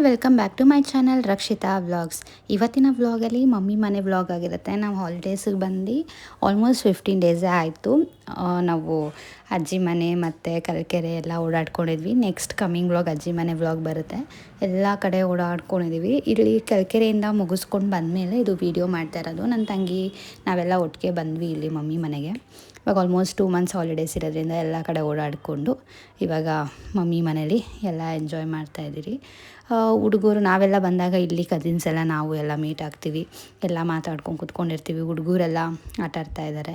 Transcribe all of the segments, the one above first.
All welcome back to my channel Rakshita vlogs. ಇವತ್ತಿನ ವ್ಲಾಗಲ್ಲಿ mummy ಮನೆ ವ್ಲಾಗ್ ಆಗಿರುತ್ತೆ. ನಾವು ಹಾಲಿಡೇಸಿಗೆ ಬಂದು ಆಲ್ಮೋಸ್ಟ್ 15 ಡೇಸೇ ಆಯಿತು. ನಾವು ಅಜ್ಜಿ ಮನೆ ಮತ್ತು ಕಲ್ಕೆರೆ ಎಲ್ಲ ಓಡಾಡ್ಕೊಂಡಿದ್ವಿ. ನೆಕ್ಸ್ಟ್ ಕಮ್ಮಿಂಗ್ ವ್ಲಾಗ್ ಅಜ್ಜಿ ಮನೆ ವ್ಲಾಗ್ ಬರುತ್ತೆ. ಎಲ್ಲ ಕಡೆ ಓಡಾಡ್ಕೊಂಡಿದ್ದೀವಿ. ಇಲ್ಲಿ ಕಲ್ಕೆರೆಯಿಂದ ಮುಗಿಸ್ಕೊಂಡು ಬಂದಮೇಲೆ ಇದು ವೀಡಿಯೋ ಮಾಡ್ತಾ ಇರೋದು. ನನ್ನ ತಂಗಿ ನಾವೆಲ್ಲ ಒಟ್ಟಿಗೆ ಬಂದ್ವಿ ಇಲ್ಲಿ ಮಮ್ಮಿ ಮನೆಗೆ. ಇವಾಗ ಆಲ್ಮೋಸ್ಟ್ 2 ಮಂತ್ಸ್ ಹಾಲಿಡೇಸ್ ಇರೋದ್ರಿಂದ ಎಲ್ಲ ಕಡೆ ಓಡಾಡಿಕೊಂಡು ಇವಾಗ ಮಮ್ಮಿ ಮನೇಲಿ ಎಲ್ಲ ಎಂಜಾಯ್ ಮಾಡ್ತಾಯಿದ್ದೀರಿ. ಹುಡುಗರು ನಾವೆಲ್ಲ ಬಂದಾಗ ಇಲ್ಲಿ ಕಸಿನ್ಸ್ ಎಲ್ಲ ನಾವು ಎಲ್ಲ ಮೀಟ್ ಆಗ್ತೀವಿ, ಎಲ್ಲ ಮಾತಾಡ್ಕೊಂಡು ಕೂತ್ಕೊಂಡಿರ್ತೀವಿ. ಹುಡುಗರೆಲ್ಲ ಆಟ ಆಡ್ತಾ ಇದ್ದಾರೆ.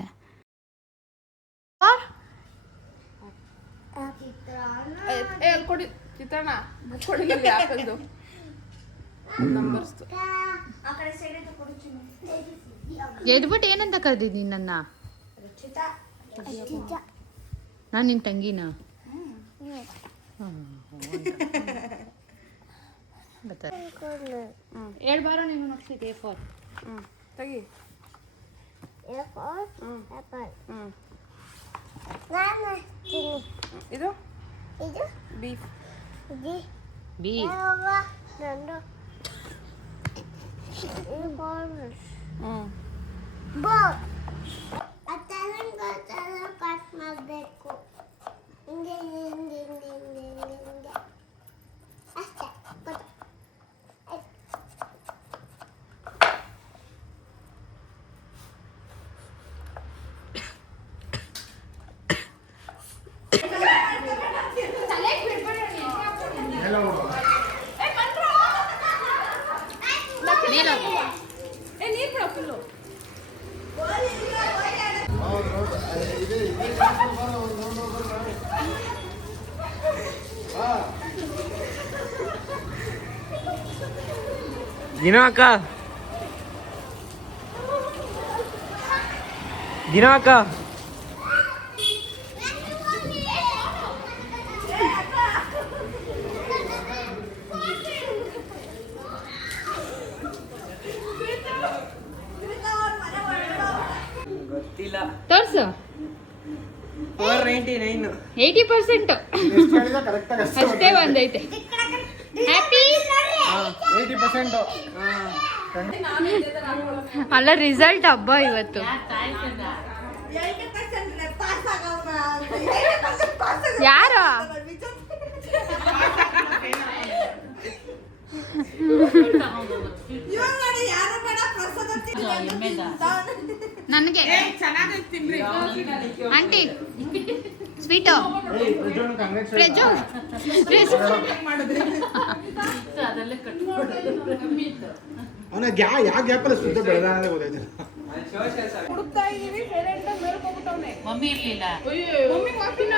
ಎದ್ಬಿಟ್ಟು ಏನಂತ ಕರೆದಿದ್ದೀನಿ ನನ್ನ? ನಾನು ನಿನ್ನ ತಂಗಿನ? ಹೇಳ್ಬಾರ ನೀನು ನೆಕ್ಸ್ಟ್ A4 ತೆಗಿ. ಇದು ಬೀಫ್ ಕಟ್ ಮಾಡಬೇಕು. ಅಷ್ಟೇ. ದಿನಕ್ಕ ಗೊತ್ತಿಲ್ಲ. ತೋರ್ಸು. 499 80% ಅಷ್ಟೇ ಬಂದೈತೆ. ಹ್ಯಾಪಿ 80%. ಅಲ್ಲ ರಿಸಲ್ಟ್ ಹಬ್ಬ ಇವತ್ತು. ಯಾರು ನನಗೆ ಆಂಟಿ ಸ್ವೀಟು ಫ್ರೆಜ್ಜು ಅವನ ಯಾವ ಗ್ಯಾಪಲ್ಲಿ ಸುತ್ತ ಬೆಳೆದಾನೆ ಗೊತ್ತಾಯ್ತಿಲ್ಲ. ಹುಡುಕ್ತಾ ಇದೀವಿ. ಪೇರೆಂಟ್ ಮೇಲೆ ಹೋಗ್ಬಿಟ್ಟವನೆ. ಮಮ್ಮಿ ಇರ್ಲಿಲ್ಲ. ಮಮ್ಮಿ ಹಾಕಿನ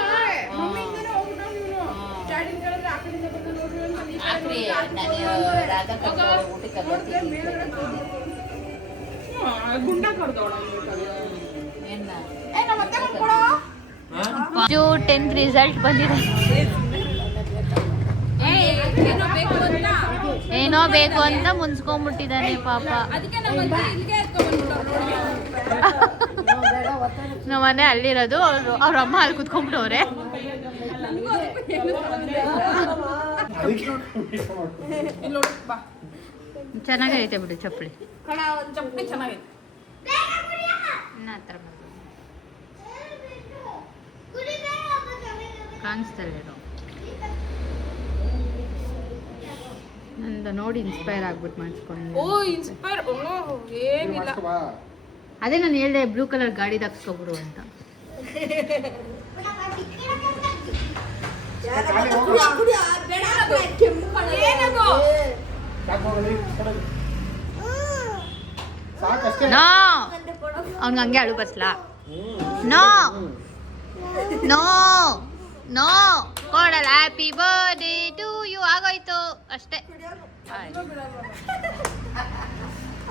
ಮಮ್ಮಿ ಇಂದನೇ ಹೋಗ್ಬಿಟ್ಟವ ಇವನು. ಸ್ಟಾರ್ಟಿಂಗ್ ಹೇಳಿದ್ರೆ ಆ ಕಡೆಯಿಂದ ಬಂದು ನೋಡ್ರಿ ಅಂತ ಆಕ್ರಿ ನಾನು ರಾಧಾ ಕಕ್ಕ ಊಟಕ್ಕೆ ನೋಡಿದ್ರೆ ಮೇಲ್ಗಡೆ ಗುಂಡ ಕಡ್ದವಳ ಏನ ನಮ್ಮ ಅತ್ತೆ ಕೊಡೋ. 10th ರಿಸಲ್ಟ್ ಬಂದಿದೆ. ಏನೋ ಬೇಕು ಅಂತ ಮುನ್ಸ್ಕೊಂಡ್ಬಿಟ್ಟಿದ್ದಾನೆ ಪಾಪ. ನಮ್ಮ ಮನೆ ಅಲ್ಲಿರೋದು. ಅವ್ರ ಅಮ್ಮ ಅಲ್ಲಿ ಕುತ್ಕೊಂಡ್ಬಿಟ್ಟವ್ರೆ. ಚೆನ್ನಾಗೈತೆ ಬಿಡು ಚಪ್ಪಲಿ. ಚಪ್ಪಲಿ ಚೆನ್ನಾಗೈತೆ. ಕಾಣಿಸ್ತಲ್ಲ ನಂದು ನೋಡಿ ಇನ್ಸ್ಪೈರ್ ಆಗ್ಬಿಟ್ಟು ಮಾಡಿಸ್ಕೊಂಡು. ಓ ಇನ್ಸ್ಪೈರ್ ಏನಿಲ್ಲ. ಅದೇ ನಾನು ಹೇಳಿದೆ ಬ್ಲೂ ಕಲರ್ ಗಾಡಿ ಹಾಕ್ಸ್ಕೊಬಿಡು ಅಂತ. ನೋ ಅವ್ನಿಗೆ ಹಂಗೆ ಅಳು ಬರ್ಸ್ಲಾ? ನೋ ನೋ ನೋ ಕೊಡಲ್ಲ. ಹ್ಯಾಪಿ ಬರ್ಡೇ ಟು ಯು ಆಗೋಯ್ತು ಅಷ್ಟೇ.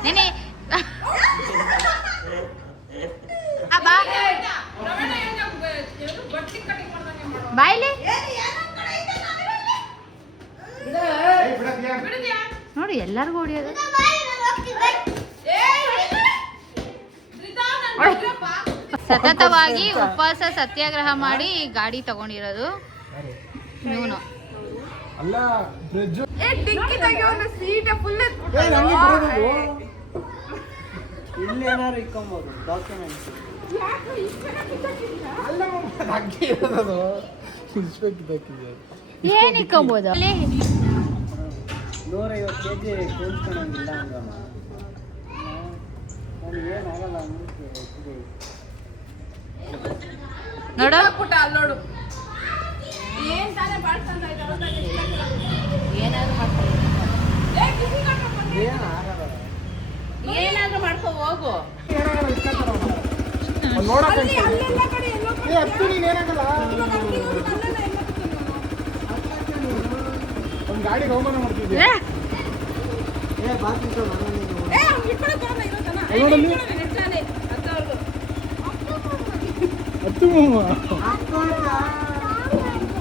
ನೆನೆ ಬಾಯ್ಲಿ ನೋಡಿ ಎಲ್ಲರಿಗೂ ಹೊಡಿಯೋದು. ಸತತವಾಗಿ ಉಪವಾಸ ಸತ್ಯಾಗ್ರಹ ಮಾಡಿ ಗಾಡಿ ತಗೊಂಡಿರೋದು ಇವನು. ಅಲ್ಲ ಬ್ರಿಡ್ಜ್ ಏ ಡಿಕ್ಕಿ ತೆಗಿಯೋನು ಸೀಟ್ ಫುಲ್ ನಂಗೆ ಬರೋದು ಇಲ್ಲಿ ಏನಾದ್ರು ಇಕ್ಕೊಂಬೋದು ಡಾಕ್ಯುಮೆಂಟ್ಸ್. ಯಾಕೆ ಇಷ್ಟನ ಕಿತ್ತಾಕಿದ್ಯಾ? ಅಲ್ಲ ಅಕ್ಕಿ ಇರೋದು ಇಷ್ಟಕ್ಕಿದ್ದಾಕಿದೆ ಏನು ಇಕ್ಕೊಬೋದು 150 kg ಕೂತ್ಕೊಳಂಗಿಲ್ಲ ಹಂಗಮ್ಮ. ನನಗೆ ಏನಾಗಲ್ಲ ಮುಂಚೆ ನೋಡ ಪುಟ್ಟ ಅಲ್ಲಿ ನೋಡು ಏನ್ ತಾನೇ ಬಾಳ್ಸಂತ ಇದ್ದಾವೆ ಏನಾದ್ರು ಮಾಡ್ಕೊಳ್ಳಿ. ಏ ಬಿಸಿ ಕಟ್ಟ ಬಂದೆ ಏನಾಗಲ್ಲ. ಏನಾದ್ರು ಮಾಡ್ಕೊ ಹೋಗು. ನೋಡಕ್ ಅಲ್ಲಿ ಅಲ್ಲೆಲ್ಲ ಕಡೆ ಎಲ್ಲೋ ಕಡೆ ಏ ಹತ್ತು ನೀನ್ ಏನಾಗಲ್ಲ ಇವಾಗ ಅಲ್ಲಿ ನೋಡು, ಅಲ್ಲೆಲ್ಲ ಎಲ್ಲ ಕೂತಿದ್ದಾವೆ. ಒಂದ್ ಗಾಡಿಗೆ ಅವಮಾನ ಮಾಡ್ತಿದ್ದೆ ಏ ಬಾಕಿ ಏ ಅವ್ನು ಈ ಕಡೆ ತಗೊಂಡ ಇರೋದನ್ನ ಅಲ್ಲಿ ನೋಡಲ್ಲಿ. ನೆಟ್ಲಾನೆ ಹತ್ತವ್ರದ್ದು ಹತ್ತು ಮಾಮ ನೋಡು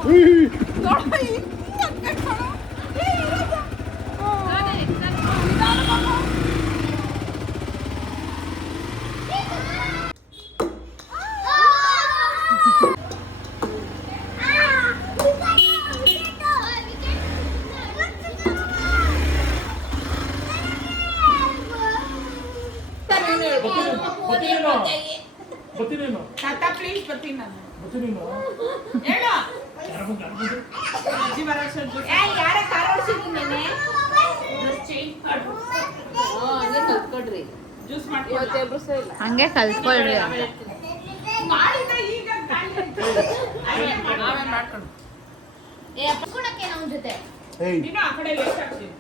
ಹಿಂಗ್ ಅಕ್ಕ ಕಣೋ. ಏ ಇರೋದು. ನಿಧಾನ ಬಾಬಾ. ತಾತ ಪ್ಲೀಸ್ ಬರ್ತೀನಿ ನಾನು ಹೇಳು ಅಜ್ಜಿ ಬರಕ್ಕೆ ಏ ಯಾರ ಕಾರ್ ಓಡಿಸಿದ್ರು ನೆನೆ ಹಂಗೆ ಕಲ್ತ್ಕೊಡ್ರಿ. ಜ್ಯೂಸ್ ಮಾಡ್ಕೊಂಡು ಹಂಗೆ ಕಲ್ತ್ಕೊಳ್ರಿ ಅಂತ. ಮಾಡಿದ ಈಗ ಖಾಲಿ ಆಯ್ತು. ಆಮೇಲೆ ಮಾಡ್ಕೊಂಡು ಏ ಅಪ್ಪಣಕ್ಕೆ ನಮ್ಮ ಜೊತೆ ಏಯ್ ನೀನು ಆ ಕಡೆ ಲೇಟ್ ಆಗ್ತೀನಿ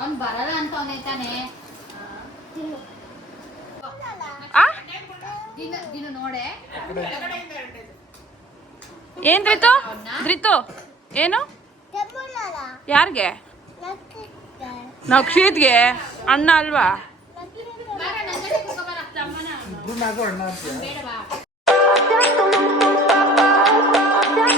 ಅವ್ನು ಬರಲ್ಲ ಅಂತ ಅವನೇ ತಾನೆ ದಿನ ನೋಡೆ ಏನ್ ರಿತು ರಿತು ಏನು ಯಾರಿಗೆ ನಕ್ಷಿತ್ಗೆ ಅಣ್ಣ ಅಲ್ವಾ ಇಬ್ರು ನಾಲ್ಕು ಅಣ್ಣ ಅಂತೀಯ ಬೇಡ ಬಾ